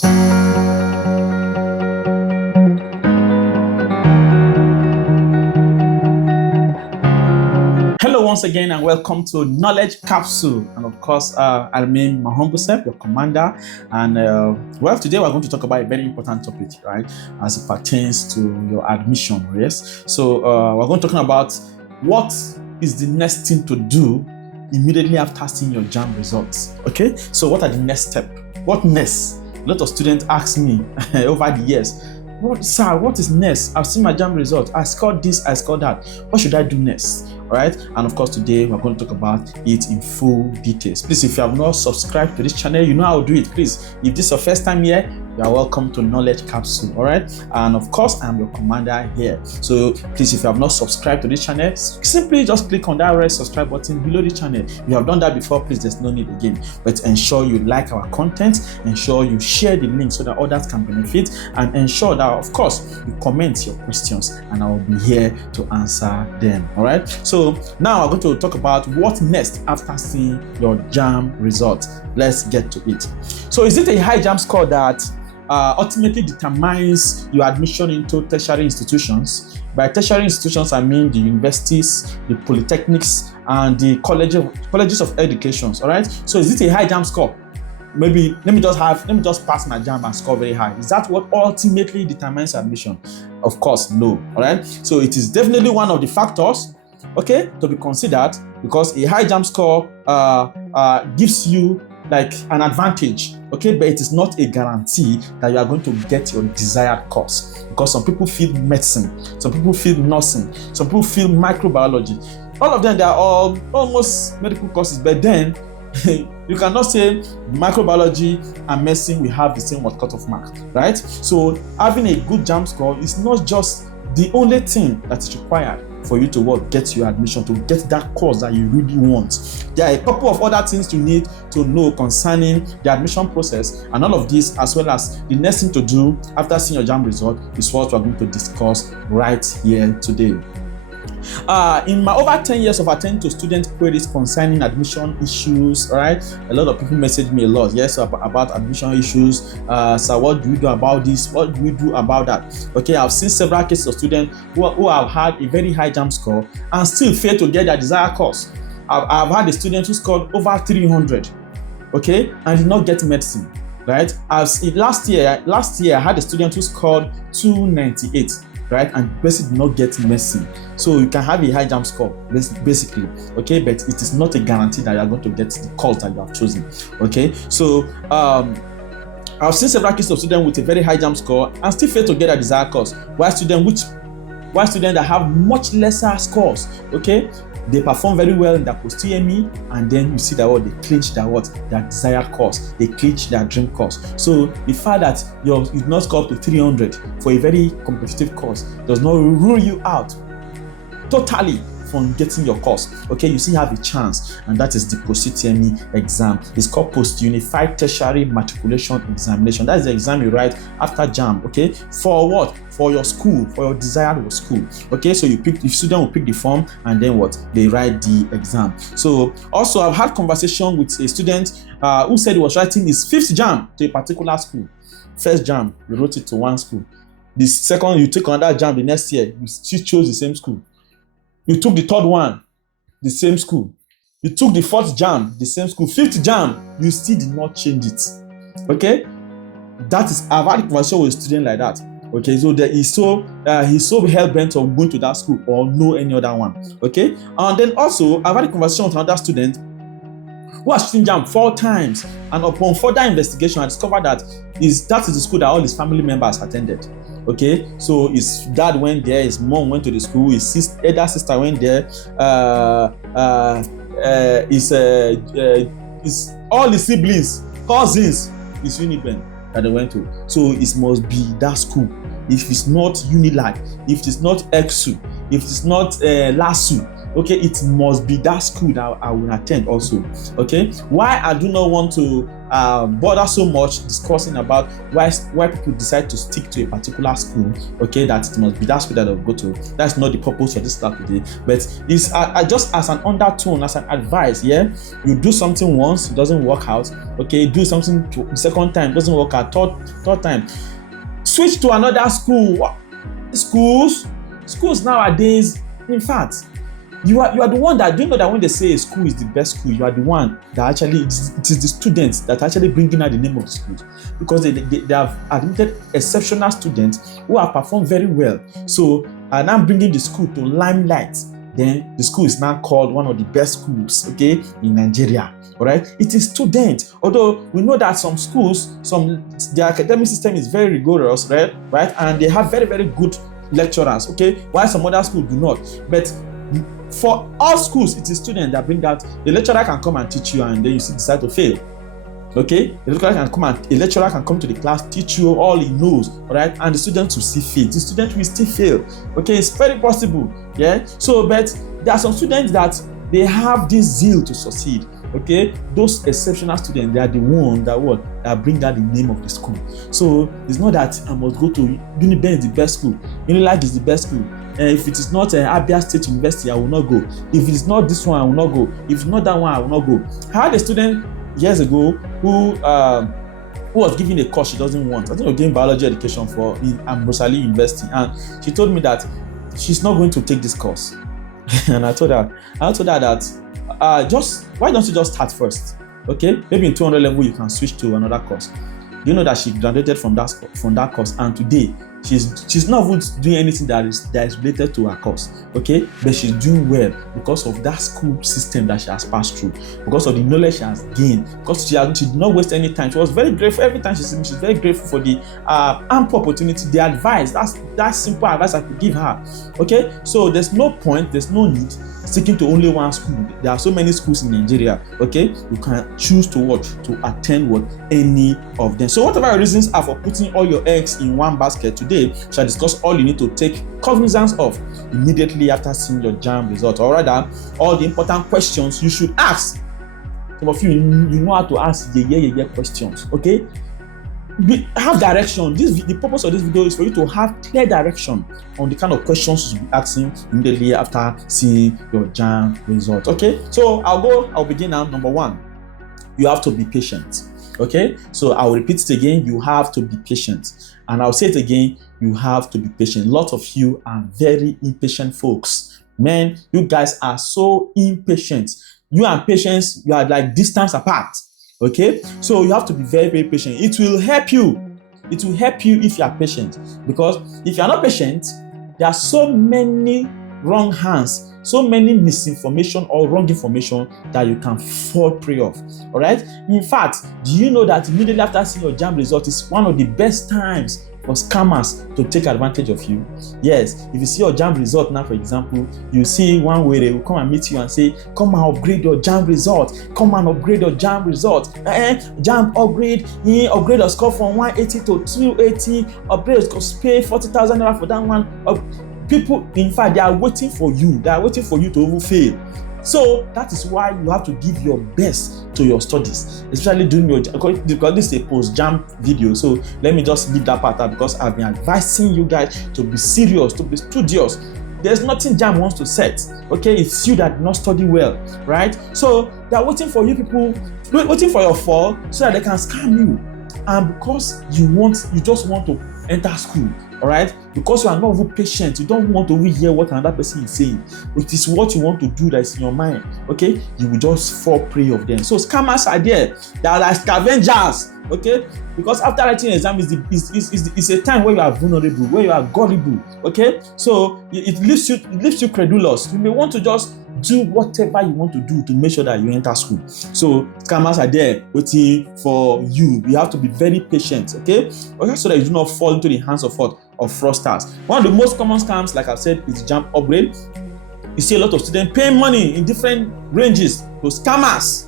Hello once again and welcome to Knowledge Capsule, and of course I remain my humble self, your commander, and today we're going to talk about a very important topic, right, as it pertains to your admission race. So we're going to talk about what is the next thing to do immediately after seeing your JAMB results. Okay, so what are the next steps? What next? A lot of students ask me over the years, sir, what is next? I've seen my JAMB result. I scored this, I scored that. What should I do next? All right, and of course today we're going to talk about it in full details. Please, if you have not subscribed to this channel, you know how to do it. Please, if this is your first time here, you are welcome to Knowledge Capsule. All right, and of course I'm your commander here. So please, if you have not subscribed to this channel, simply just click on that red subscribe button below the channel. If you have done that before, please, there's no need again. But ensure you like our content, ensure you share the link so that others can benefit, and ensure that of course you comment your questions and I will be here to answer them. All right, so now I'm going to talk about what next after seeing your JAMB result. Let's get to it. So is it a high JAMB score that ultimately determines your admission into tertiary institutions? By tertiary institutions, I mean the universities, the polytechnics, and the colleges of education. All right. So is it a high JAMB score? Maybe let me just pass my JAMB and score very high. Is that what ultimately determines admission? Of course, no. All right. So it is definitely one of the factors, okay, to be considered, because a high JAMB score gives you like an advantage, okay, but it is not a guarantee that you are going to get your desired course, because some people feel medicine, some people feel nursing, some people feel microbiology. All of them, they are all almost medical courses, but then you cannot say microbiology and medicine will have the same cut-off mark, right? So having a good JAMB score is not just the only thing that is required for you to get your admission, to get that course that you really want. There are a couple of other things you need to know concerning the admission process, and all of this, as well as the next thing to do after seeing your JAMB result, is what we're going to discuss right here today. In my over 10 years of attending to student queries concerning admission issues, all right, a lot of people message me a lot, yes, about admission issues. So what do we do about this? What do we do about that? Okay, I've seen several cases of students who have had a very high JAMB score and still fail to get their desired course. I've had a student who scored over 300, okay, and did not get medicine, right? Last year I had a student who scored 298. Right, and basically did not get medicine. So you can have a high JAMB score, basically, okay, but it is not a guarantee that you are going to get the course that you have chosen. Okay, so I've seen several cases of students with a very high JAMB score and still fail to get a desired course, while students that have much lesser scores, okay, they perform very well in their Post-UTME, and then you see that they clinch their desired course, they clinch their dream course. So the fact that you did not score up to 300 for a very competitive course does not rule you out totally from getting your course. Okay, you still have a chance, and that is the Post-UTME exam. It's called Post-Unified Tertiary Matriculation Examination. That is the exam you write after JAMB. Okay, for what? For your school, for your desired school. Okay, so the student will pick the form, and then they write the exam. So also, I've had conversation with a student who said he was writing his 5th JAMB to a particular school. First JAMB, you wrote it to one school. The second, you take another JAMB the next year, you still chose the same school. You took the 3rd one, the same school. You took the 4th JAMB, the same school. 5th JAMB, you still did not change it. Okay, I've had a conversation with a student like that. Okay, so he's so hell bent on going to that school or no any other one. Okay, and then also I've had a conversation with another student who has taken JAMB 4 times, and upon further investigation, I discovered that is the school that all his family members attended. Okay, so his dad went there, his mom went to the school, his elder sister went there, his all his siblings, cousins, his Uniben that they went to. So it must be that school. If it's not Unilag, if it's not EXU, if it's not LASU, okay, it must be that school that I will attend also. Okay, why I do not want to bother so much discussing about why people decide to stick to a particular school, okay, that it must be that school that they'll go to. That's not the purpose for this class today, but it's just as an undertone, as an advice. Yeah, you do something once, it doesn't work out, okay, do something the second time, doesn't work out, third time, switch to another school. Schools nowadays, in fact, you are the one that, do you know that when they say a school is the best school, you are the one that actually, it is the students that are actually bringing out the name of the schools, because they have admitted exceptional students who have performed very well, so are now bringing the school to limelight. Then the school is now called one of the best schools, okay, in Nigeria. All right, it is students. Although we know that some schools, their academic system is very rigorous, right, and they have very, very good lecturers, okay, while some other schools do not. But for all schools, it is students that bring out. The lecturer can come and teach you, and then you decide to fail. Okay, a lecturer can come to the class, teach you all he knows, all right, and the student will still fail. The student will still fail. Okay, it's very possible. Yeah. So, but there are some students that they have this zeal to succeed. Okay, those exceptional students, they are the ones that bring out the name of the school. So it's not that I must go to Uniben is the best school, Unilag is the best school. If it is not Abia State University, I will not go. If it is not this one, I will not go. If it's not that one, I will not go. I had a student years ago who was given a course she doesn't want. I think again biology education in Ambrosali University, and she told me that she's not going to take this course. And I told her that just why don't you just start first? Okay, maybe in 200 level you can switch to another course. You know that she graduated from that course, and today she's not even doing anything that is related to her course, okay, but she's doing well because of that school system that she has passed through, because of the knowledge she has gained, because she did not waste any time. She was very grateful every time she sees me. She's very grateful for the ample opportunity, the advice. That's simple advice I could give her. Okay, so there's no need sticking to only one school. There are so many schools in Nigeria. Okay, you can choose to attend any of them. So whatever your reasons are for putting all your eggs in one basket, today shall discuss all you need to take cognizance of immediately after seeing your JAMB result, or rather all the important questions you should ask. Some of you know how to ask questions. Okay, have direction. The purpose of this video is for you to have clear direction on the kind of questions you should be asking immediately after seeing your JAMB result. Okay, so I'll begin now. Number one, you have to be patient. Okay, so I'll repeat it again. You have to be patient, and I'll say it again. You have to be patient. A lot of you are very impatient folks. Man, you guys are so impatient. You and patience, you are like distance apart. Okay, so you have to be very, very patient. It will help you. It will help you if you are patient, because if you are not patient, there are so many wrong hands, so many misinformation or wrong information that you can fall prey of. All right. In fact, do you know that immediately after seeing your JAMB result is one of the best times for scammers to take advantage of you? Yes, if you see your JAMB result now, for example, you see one way they will come and meet you and say, come and upgrade your JAMB result. Come and upgrade your JAMB result. JAMB upgrade, upgrade your score from 180 to 280. Upgrade your score, pay 40,000 naira for that one. People, in fact, they are waiting for you. They are waiting for you to even fail. So that is why you have to give your best to your studies, especially during your, because this is a post-JAMB video. So let me just leave that part out, because I've been advising you guys to be serious, to be studious. There's nothing JAMB wants to set. Okay, it's you that did not study well, right? So they are waiting for you people, waiting for your fall so that they can scam you. And because you just want to enter school, all right, because you are not even patient, you don't want to even hear what another person is saying. It is what you want to do that is in your mind. Okay, you will just fall prey of them. So scammers are there. They are like scavengers. Okay, because after writing an exam is a time where you are vulnerable, where you are gullible. Okay, so it leaves you credulous. You may want to just do whatever you want to do to make sure that you enter school. So scammers are there waiting for you. You have to be very patient, okay, so that you do not fall into the hands of fraudsters. One of the most common scams, like I've said, is JAMB upgrade. You see a lot of students paying money in different ranges to scammers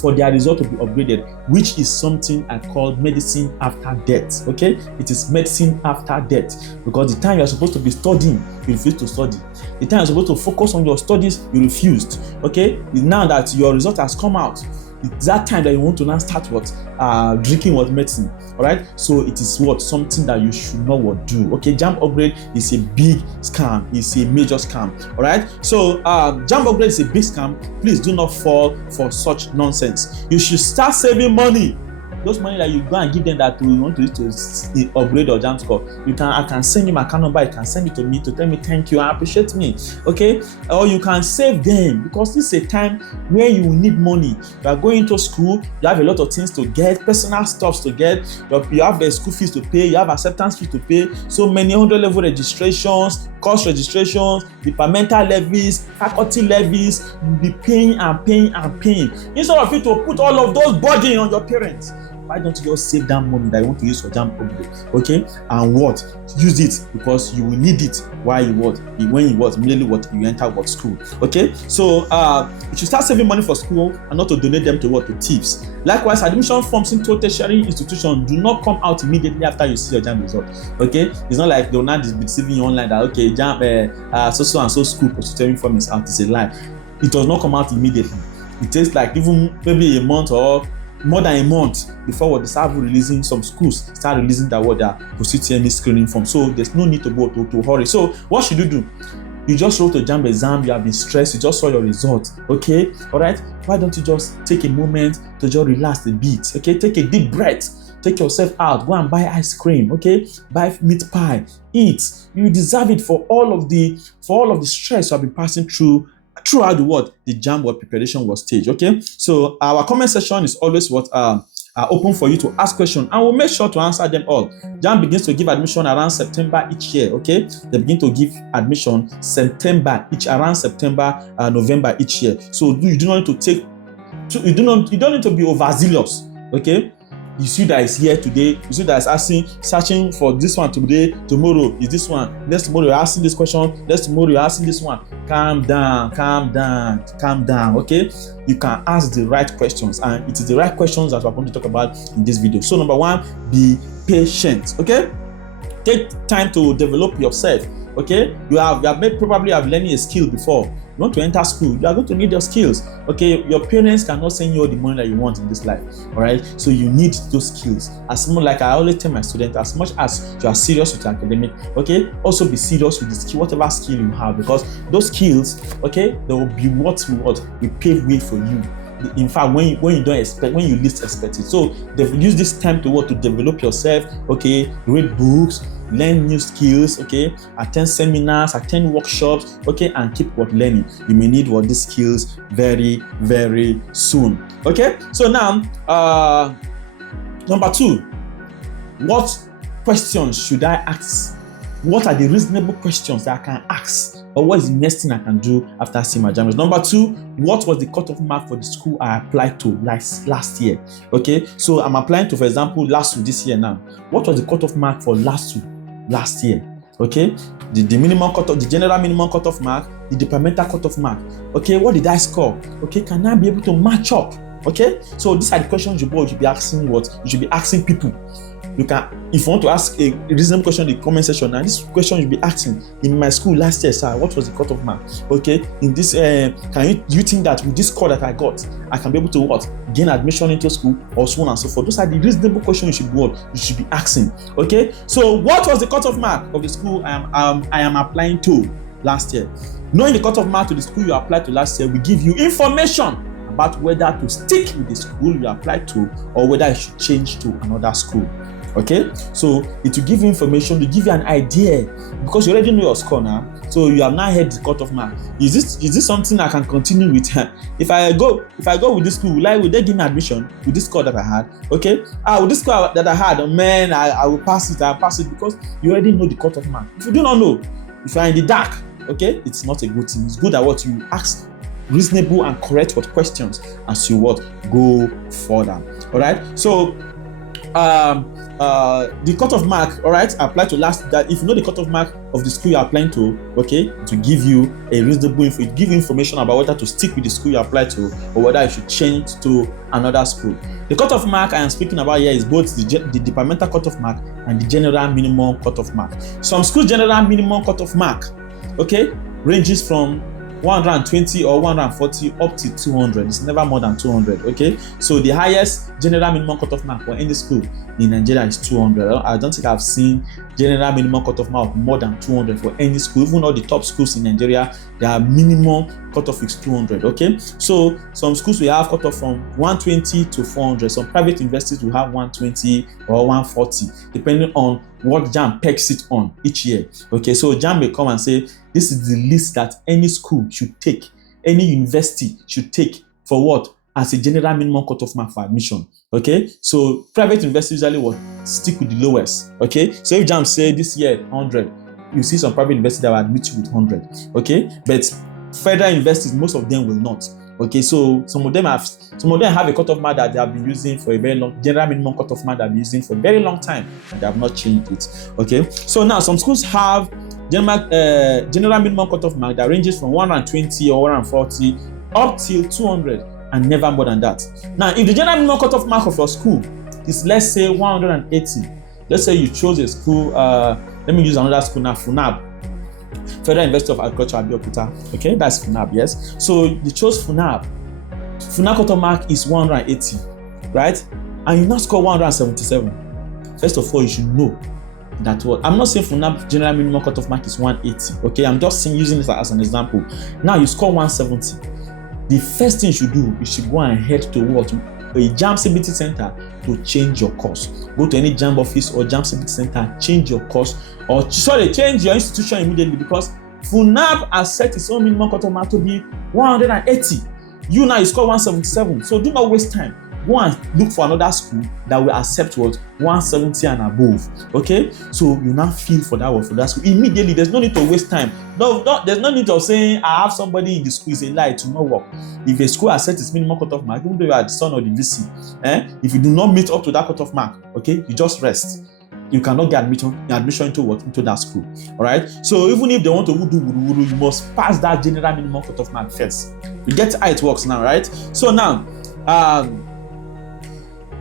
for their result to be upgraded, which is something I call medicine after death. Okay, it is medicine after death, because the time you are supposed to be studying, you refuse to study. The time you're supposed to focus on your studies, you refused. Okay, now that your result has come out, it's that time that you want to now start drinking medicine. All right, so it is something that you should not do. Okay, JAMB upgrade is a big scam. It's a major scam. All right, so JAMB upgrade is a big scam. Please do not fall for such nonsense. You should start saving money. Those money that you go and give them that you want to use to upgrade your JAMB score, I can send you my account number. You can send it to me to tell me thank you, I appreciate me. Okay, or you can save them, because this is a time where you need money. You are going to school, you have a lot of things to get, personal stuff to get. You have the school fees to pay, you have acceptance fees to pay, so many 100 level registrations, course registrations, departmental levies, faculty levies. You'll be paying and paying and paying. Instead of you to put all of those burden on your parents, why don't you just save that money that you want to use for JAMB upgrade? Okay, and use it, because you will need it while you immediately you enter school. Okay, so you should start saving money for school and not to donate them to tips. Likewise, admission forms into tertiary institutions do not come out immediately after you see your JAMB result. Okay, it's not like they will not be deceiving you online that okay, JAMB so and so school Post-UTME form is out. It's a lie. It does not come out immediately. It takes like even maybe a month or more than a month before they start releasing. Some schools start releasing their Post-UTME screening form. So there's no need to hurry. So what should you do? You just wrote a JAMB exam, you have been stressed, you just saw your result. Okay, all right. Why don't you just take a moment to just relax a bit? Okay, take a deep breath. Take yourself out. Go and buy ice cream. Okay, buy meat pie. Eat. You deserve it for all of the stress you have been passing throughout the JAMB preparation stage. Okay, so our comment section is always open for you to ask questions, and we'll make sure to answer them all. JAMB begins to give admission around September each year. Okay, they begin to give admission around September, November each year. So you do not need to you don't need to be overzealous. Okay. You see that is here today. You see that is searching for this one today. Tomorrow is this one. Next tomorrow you're asking this question. Next tomorrow you're asking this one. Calm down. Okay, you can ask the right questions, and it is the right questions that we're going to talk about in this video. So number one, be patient. Okay, take time to develop yourself. Okay, you have probably learned a skill before. You want to enter school, you are going to need your skills. Okay, your parents cannot send you all the money that you want in this life. All right, so you need those skills. Like I always tell my students, as much as you are serious with academic, okay, also be serious with the skill, whatever skill you have, because those skills, okay, they will be what will pave way for you. In fact, when you least expect it. So they've used this time to develop yourself. Okay, read books, learn new skills. Okay, attend seminars, attend workshops. Okay, and keep learning. You may need these skills very, very soon. Okay, so now number two, what questions should I ask? What are the reasonable questions that I can ask? Or what is the next thing I can do after seeing my JAMB? Number two, what was the cutoff mark for the school I applied to last year? Okay, so I'm applying to, for example, LASU this year now. What was the cutoff mark for LASU last year? Okay, the minimum cutoff, the general minimum cutoff mark, the departmental cutoff mark. Okay, what did I score? Okay, can I be able to match up? Okay, so these are the questions you should be asking. You should be asking people. You can, if you want to ask a reasonable question in the comment section, now this question you'll be asking: in my school last year, sir, what was the cutoff mark? Okay, in this, do you think that with this score that I got, I can be able to gain admission into school, or so on and so forth? Those are the reasonable questions you should be asking. Okay, so what was the cutoff mark of the school I am applying to last year? Knowing the cutoff mark to the school you applied to last year will give you information about whether to stick with the school you applied to or whether you should change to another school. Okay, so it will give you information, to give you an idea, because you already know your score now. So you have now heard the cutoff mark. Is this something I can continue with? If I go with this school, will they give me admission with this score that I had? Okay, with this score that I had, man, I will pass it. I'll pass it, because you already know the cutoff mark. If you do not know, if you are in the dark, okay, it's not a good thing. It's good that you ask reasonable and correct questions as you go further. All right, so the cutoff mark, all right, apply to last. That if you know the cutoff mark of the school you're applying to, okay, to give you a reasonable info, it give you information about whether to stick with the school you apply to or whether you should change to another school. The cutoff mark I am speaking about here is both the departmental cutoff mark and the general minimum cutoff mark. Some schools general minimum cutoff mark, okay, ranges from 120 or 140 up to 200. It's never more than 200. Okay, so the highest general minimum cutoff mark for any school in Nigeria is 200. I don't think I've seen general minimum cutoff mark more than 200 for any school. Even all the top schools in Nigeria, their minimum cutoff is 200. Okay, so some schools will have cutoff from 120 to 400. Some private universities will have 120 or 140, depending on what JAMB pegs it on each year. Okay, so JAMB may come and say, this is the list that any school should take, any university should take for what? As a general minimum cutoff mark for admission. Okay, so private universities usually will stick with the lowest. Okay, so if JAMB say this year 100, you see some private universities that will admit you with 100. Okay, but federal universities, most of them will not. Okay, so some of them have a cutoff mark that they have been using for a very long, general minimum cutoff mark that they have been using for a very long time, and they have not changed it. Okay, so now some schools have general minimum cutoff mark that ranges from 120 or 140 up till 200 and never more than that. Now, if the general minimum cutoff mark of your school is, let's say, 180, let's say you chose a school, let me use another school now, FUNAB, Federal University of Agriculture, Abeokuta. Okay, that's FUNAB, yes. So you chose FUNAB. FUNAB cutoff mark is 180, right? And you now score 177. First of all, you should know that what I'm not saying FUNAB general minimum cutoff mark is 180. Okay, I'm just using this as an example. Now you score 170. The first thing you should do, you should go and head to what? A JAMB CBT center to change your course. Go to any JAMB office or JAMB CBT center, change your course, or change your institution immediately, because FUNAB has set its own minimum cutoff mark to be 180. You now you score 177. So do not waste time. Go and look for another school that will accept what 170 and above. Okay, so you now feel for that one for that school immediately. There's no need to waste time. There's no need of saying I have somebody in the school. Is a lie. To not work. If a school has set its minimum cutoff mark, even though you are the son of the VC, if you do not meet up to that cutoff mark, okay, you just rest. You cannot get admission into what? Into that school. All right. So even if they want to do wuru, you must pass that general minimum cutoff mark first. You get how it works now, right? So now,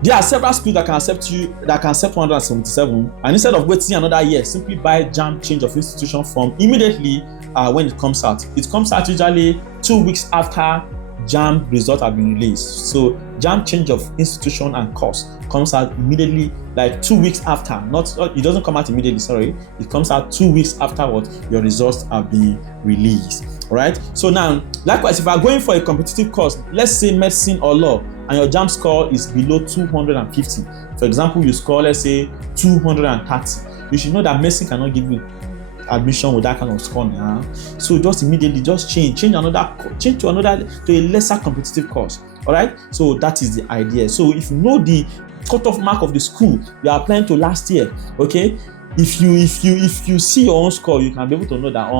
there are several schools that can accept 177, and instead of waiting another year, simply buy JAMB change of institution form immediately when it comes out. It comes out usually 2 weeks after JAMB results have been released. So JAMB change of institution and course comes out immediately, like 2 weeks after. It doesn't come out immediately, sorry. It comes out 2 weeks after what your results have been released. All right. So now, likewise, if you are going for a competitive course, let's say medicine or law, and your JAMB score is below 250. For example, you score, let's say, 230. You should know that medicine cannot give you admission with that kind of score now. So just immediately change to a lesser competitive course. All right. So that is the idea. So if you know the cutoff mark of the school you are applying to last year, okay, if you see your own score, you can be able to know that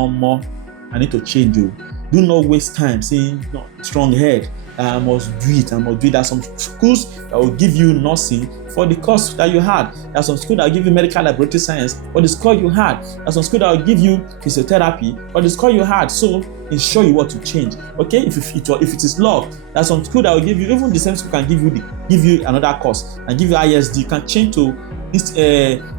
I need to change you. Do not waste time saying strong head. I must do it. There are some schools that will give you nursing for the course that you had. There are some schools that will give you medical laboratory science for the score you had. There are some schools that will give you physiotherapy for the score you had. So ensure you want to change. Okay, if it is law, there are some schools that will give you, even the same school can give you another course and give you ISD. You can change to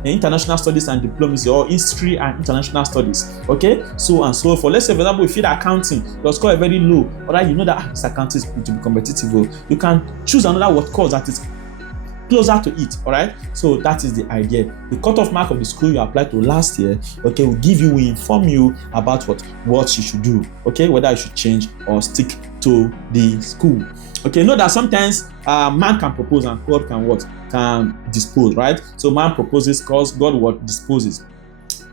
international studies and diplomacy, or history and international studies. Okay, so and so forth. Let's say, for example, if you did accounting, your score is very low, or that you know that this accounting is going to be competitive. You can choose another course that is closer to it. All right, so that is the idea. The cutoff mark of the school you applied to last year, okay, will inform you about what you should do. Okay, whether you should change or stick to the school. Okay, know that sometimes man can propose and God can dispose, right? So man proposes because God disposes.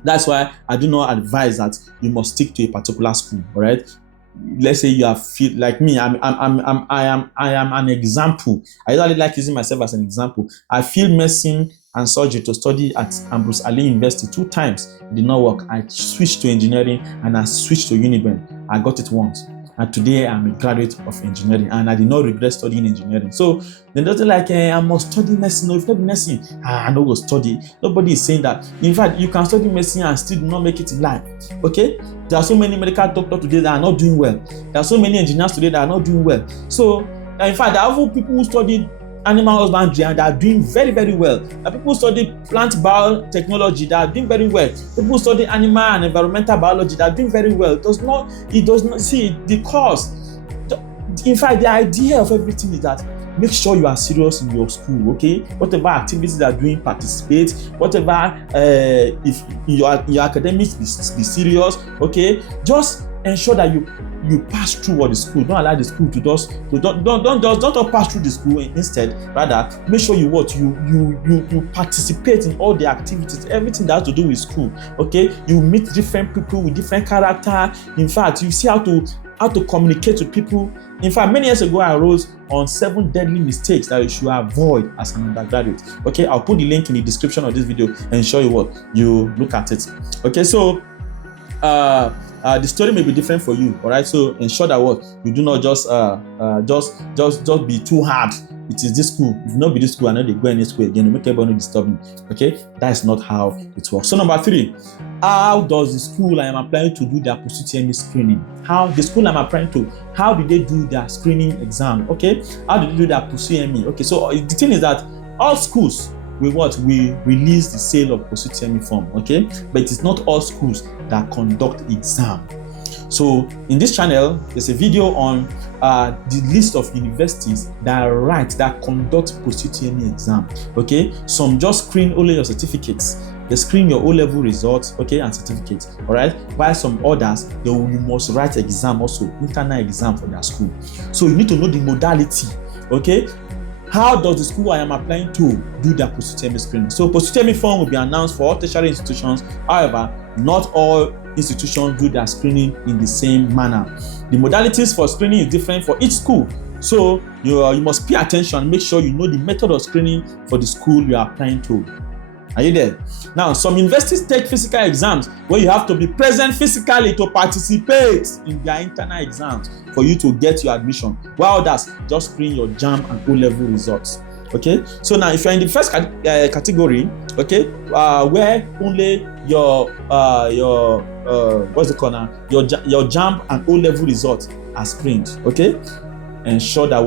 That's why I do not advise that you must stick to a particular school. All right. Let's say you feel like me. I am an example. I usually like using myself as an example. I failed medicine and surgery to study at Ambrose Ali University 2 times. It did not work. I switched to engineering and I switched to Uniben. I got it once. and today I'm a graduate of engineering, and I did not regret studying engineering. So they don't like, I must study medicine. No, if not medicine, I don't go study. Nobody is saying that. In fact, you can study medicine and still do not make it in life. Okay, there are so many medical doctors today that are not doing well. There are so many engineers today that are not doing well. So in fact, there are even people who study animal husbandry and they are doing very, very well. There are people who study plant biotechnology that are doing very well. People who study animal and environmental biology that are doing very well. It does not see the cause. In fact, the idea of everything is that make sure you are serious in your school, okay? Whatever activities you are doing, participate. Whatever, if your academics, be serious, okay? Just ensure that you pass through what the school. Don't allow the school to don't pass through the school. Instead, rather make sure you participate in all the activities, everything that has to do with school. Okay, you meet different people with different character. In fact, you see how to communicate with people. In fact, many years ago, I wrote on 7 deadly mistakes that you should avoid as an undergraduate. Okay, I'll put the link in the description of this video and show you look at it. Okay, so the story may be different for you, all right? So ensure that you do not just be too hard. It is this school. If not be this school, I know they go any school again. Make everybody disturb me. Okay, that is not how it works. So number 3, how does the school I am applying to do their post-UTME screening? How the school I'm applying to, how do they do their screening exam? Okay, how do they do their post-UTME? Okay, so the thing is that all schools we release the sale of post-UTME form, okay? But it is not all schools that conduct exam. So in this channel, there's a video on the list of universities that conduct post-UTME exam, okay? Some just screen only your certificates. They screen your O-level results, okay, and certificates, all right? While some others, you must write exam also, internal exam for their school. So you need to know the modality, okay? How does the school I am applying to do their post-UTME screening? So post-UTME form will be announced for all tertiary institutions. However, not all institutions do their screening in the same manner. The modalities for screening is different for each school. So you must pay attention, make sure you know the method of screening for the school you are applying to. Are you there? Now, some universities take physical exams where you have to be present physically to participate in their internal exams for you to get your admission, while others just screen your JAMB and O-level results. Okay, so now if you're in the first category, okay, where only your JAMB and O-level results are screened, okay, ensure that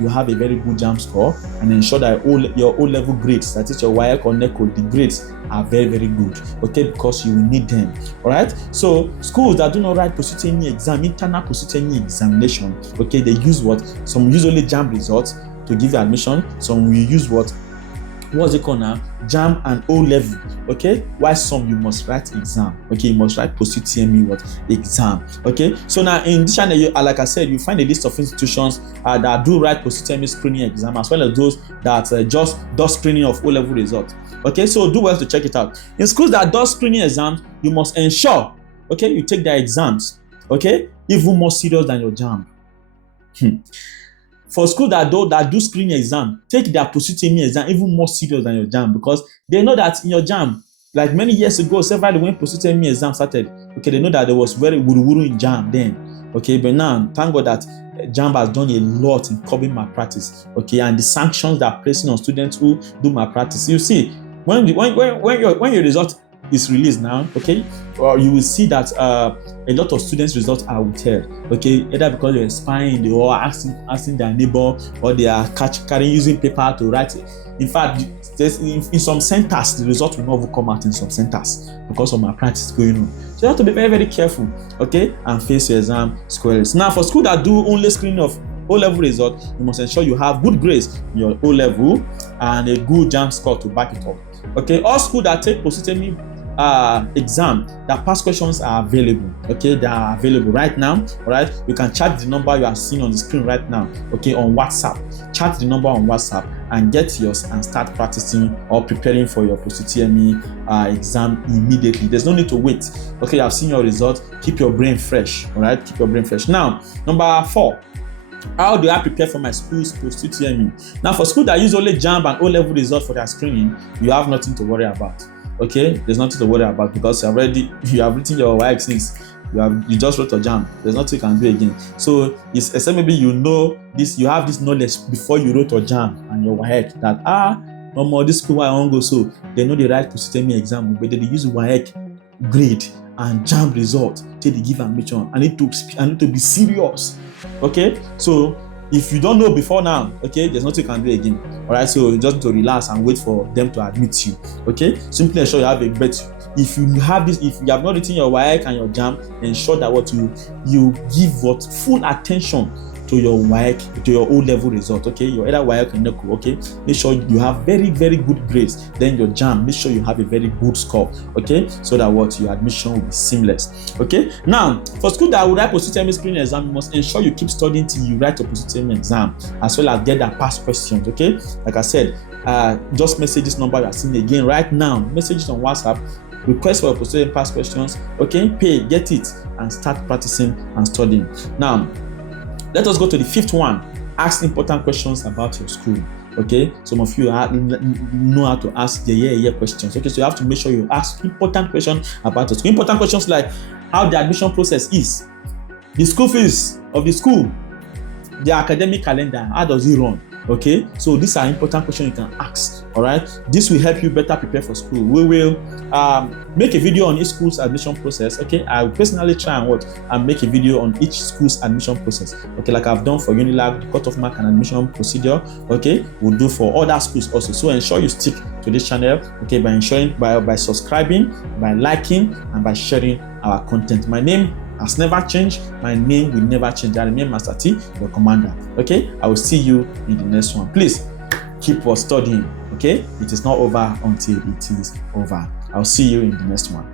you have a very good JAMB score, and ensure that your O-level grades, that is your WAEC or NECO, the grades are very, very good, okay, because you will need them. All right, so schools that do not write post-UTME exam, internal post-UTME examination, okay, they use some use only JAMB results to give you admission. Some will use what's it called now, JAMB and O-level, okay, while some you must write exam, okay, you must write post-UTME exam, okay. So now in this channel, like I said, you find a list of institutions that do write post-UTME screening exam, as well as those that just do screening of O-level results, okay. So do well to check it out. In schools that do screening exams, you must ensure, okay, you take their exams, okay, even more serious than your JAMB. For schools that do screening exam, take their post-UTME exam even more serious than your JAMB, because they know that in your JAMB, like many years ago, several when post-UTME exam started, okay, they know that there was very wuru in JAMB then, okay, but now thank God that JAMB has done a lot in curbing malpractice, okay, and the sanctions that are placing on students who do malpractice. You see, when your result is released now, okay, or you will see that a lot of students' results are withheld, okay, either because they're spying, they are asking their neighbor, or they are carrying using paper to write it. In fact, in some centers, the result will not even come out in some centers because of malpractice going on. So you have to be very, very careful, okay, and face your exam squarely. Now, for schools that do only screening of O-level result, you must ensure you have good grades in your O-level and a good JAMB score to back it up. Okay, all schools that take post-UTME exam, that past questions are available. Okay, they are available right now. All right, you can chat the number you are seeing on the screen right now. Okay, on WhatsApp, chat the number on WhatsApp and get yours and start practicing or preparing for your post-UTME exam immediately. There's no need to wait. Okay, I've seen your results. Keep your brain fresh. All right, keep your brain fresh. Now, number 4. How do I prepare for my school's post-UTME? Now, for schools that use only JAMB and O-level results for their screening, you have nothing to worry about. Okay, there's nothing to worry about because you have written your WAEC since You just wrote a JAMB. There's nothing you can do again. So it's except maybe you know this, you have this knowledge before you wrote a JAMB and your WAEC that no more this school I won't go. So they know the right Post-UTME exam, but they use WAEC grade and JAMB result till they give admission. I need to be serious. Okay, so if you don't know before now, okay, there's nothing you can do again. All right, so you just need to relax and wait for them to admit you. Okay, simply ensure you have a bet. If you have this, if you have not written your WAEC and your JAMB, ensure that what you give full attention to your WAEC, to your O-level result. Okay, your either WAEC or NECO. Okay, make sure you have very good grades. Then your JAMB, make sure you have a very good score. Okay, so that what your admission will be seamless. Okay, now for school that will write Post-UTME screening exam, you must ensure you keep studying till you write a Post-UTME exam, as well as get that past questions. Okay, like I said, just message this number you are seeing again right now. Message it on WhatsApp. Request for a Post-UTME past questions. Okay, pay, get it, and start practicing and studying. Now, let us go to the fifth one. Ask important questions about your school. Okay, some of you know how to ask the questions. Okay, so you have to make sure you ask important questions about your school. Important questions like how the admission process is, the school fees of the school, the academic calendar, how does it run? Okay, so these are important questions you can ask. All right, this will help you better prepare for school. We will make a video on each school's admission process. Okay, I will personally try and make a video on each school's admission process. Okay, like I've done for Unilag, the cutoff mark and admission procedure. Okay, we'll do for other schools also. So ensure you stick to this channel. Okay, by subscribing, by liking, and by sharing our content. My name has never changed. My name will never change. I remain Master T, your commander. Okay, I will see you in the next one. Please keep on studying. Okay, it is not over until it is over. I'll see you in the next one.